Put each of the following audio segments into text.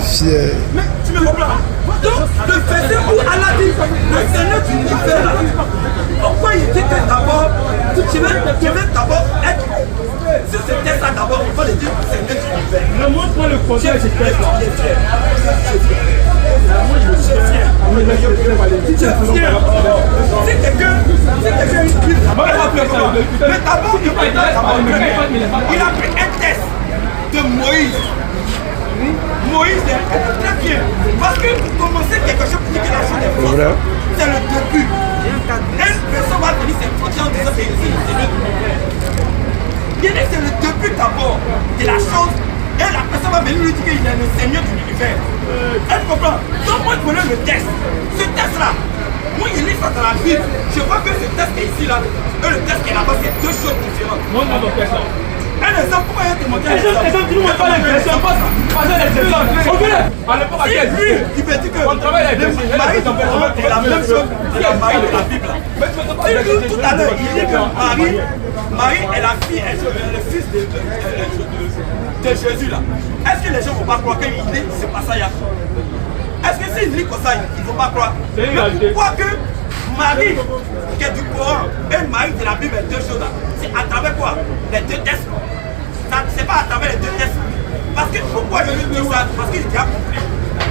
fier. Mais tu me comprends? Donc, le verset où Allah dit, le Seigneur du univers là, pourquoi il dit que d'abord, tu veux d'abord être. Si c'était ça d'abord, il faut le dire, Seigneur du univers. Ne montre-moi le contraire de ce texte. Si quelqu'un mais d'abord, il a pris un test de Moïse. Moïse est très bien. Parce que pour commencer quelque chose pour dire que la chose est forte, c'est le début. Une personne va venir s'introduire en disant que c'est le début. C'est le début d'abord de la chose. Et la personne va venir lui dire qu'il est le Seigneur de l'univers. Elle comprend. Donc moi je connais le test. Ce test-là, moi je lis ça dans la Bible. Je vois que ce test qui est ici là, et le test qui est là-bas, c'est deux choses différentes. Montre-moi ton test là. Un exemple, pourquoi il y a démontré un exemple? Tu ne montres pas l'impression, pas ça. Pas ça les exemples. On veut. À l'époque, à quel lui, il veut dire que on travaille avec des Marie est la même chose que la Marie de la Bible. Tout à l'heure, il dit que Marie est la fille, le fils de Jésus là. Est-ce que les gens ne vont pas croire qu'il dit c'est pas ça? Est-ce que s'il dit comme ça, ils ne vont pas croire? Mais pourquoi que Marie, qui est du Coran, et Marie de la Bible, est deux choses là? C'est à travers quoi? Les deux tests. C'est pas à travers les deux tests. Parce que pourquoi je lui dis ça? Parce qu'il a compris.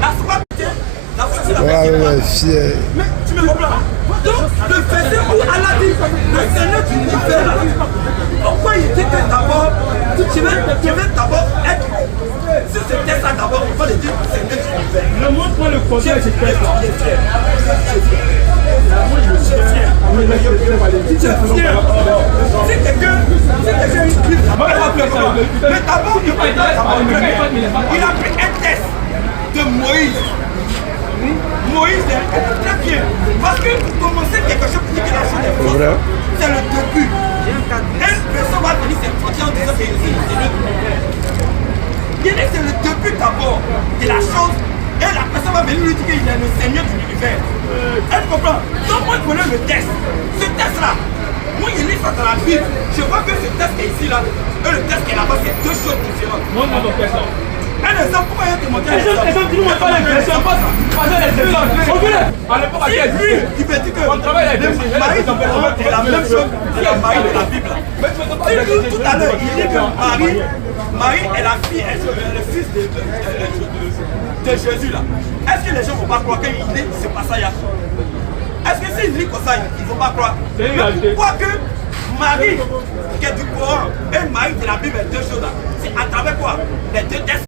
La foi, fier. mais tu me comprends? Donc, le verset où Allah dit, le Seigneur du univers là, pourquoi il dit que d'abord, tu veux d'abord être. Si c'était ça d'abord, il faut le dire, Seigneur du univers. Ne montre-moi le contraire de ce texte là. Si quelqu'un mais d'abord, il a pris un test de Moïse. Moïse est très bien. Parce que pour commencer quelque chose pour dire que la chose est forte, c'est le début. Une personne va venir s'introduire en disant que c'est le début d'abord de la chose. Et la personne va venir lui dire qu'il est le Seigneur de l'univers. Elle comprend. Donc moi je connais le test. Ce test-là, moi je lis ça dans la Bible. Je vois que ce test qui est ici là, et le test qui est là-bas, c'est deux choses différentes. Montre-moi ton test là. Un exemple, pourquoi il y a démontré un exemple? Tu ne montres pas l'impression, pas ça. Pas ça les exemples. On veut. À l'époque, à quel lui, il veut dire que on travaille avec des Marie est la même chose que la Marie de la Bible. Tout à l'heure, il dit que Marie est la fille, le fils de Jésus là. Est-ce que les gens ne vont pas croire qu'il dit c'est pas ça? Est-ce que s'il dit comme ça, ils ne vont pas croire? Mais pourquoi que Marie, qui est du Coran, et Marie de la Bible, est deux choses là? C'est à travers quoi? Les deux tests.